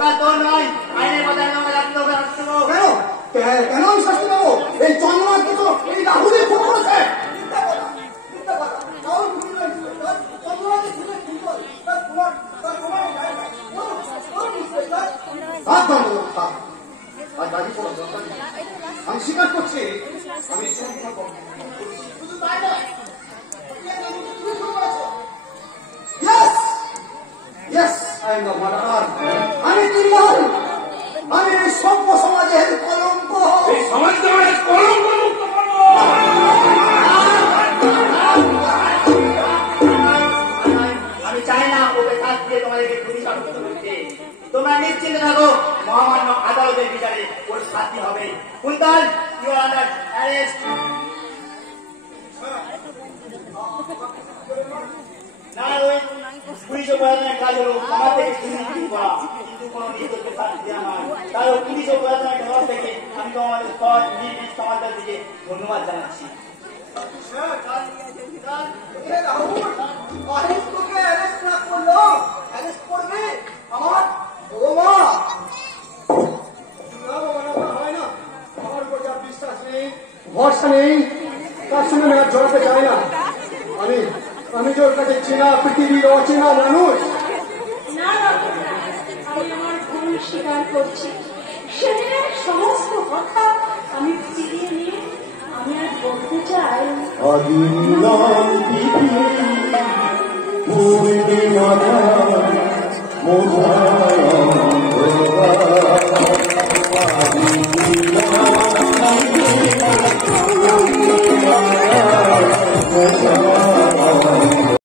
ওরা তোর নয়, আইনের কথা আমাকে রাখতে হবে। কেন কেন আমি শাস্তি পাবো? এই চন্দ্রনাথকে তো এই রাহুলই খুন করেছে। আমি স্বীকার করছি, আমি আমি নির্মল, আমি এই সভ্য সমাজের কলঙ্ক। এই সমাজকে কলঙ্ক মুক্ত করব। আমি চাই না ওকে কাজ দিয়ে তোমাদেরকে খুবই সাহায্য করতে। তোমরা নিশ্চিন্ত থাকো, মহামান্য আদালতের বিচারে ওর শাস্তি হবে। Kuntal, you are under arrest. না রোহিত, পুলিশ প্রশাসনের কাজ হলো সমাজ থেকে সুনিশ্চিত করা, কিন্তু কোন নির্দোষকে শাস্তি দেওয়া নয়। তাহলে পুলিশ ও প্রশাসনের তরফ থেকে আমি তোমাদের সৎ নির্দিষ্ট সমাজের দিকে ধন্যবাদ জানাচ্ছি। ভরসা নেই, তার সঙ্গে মেলা জড়াতে চাই না। আমি যে ওর কাছে চেনা পৃথিবীর অচেনা মানুষ। না না, আমি আমার ভুল স্বীকার করছি। সেদিনের সমস্ত কথা আমি ফিরিয়ে নিয়ে আমি আর বলতে চাই পূর্ণিমা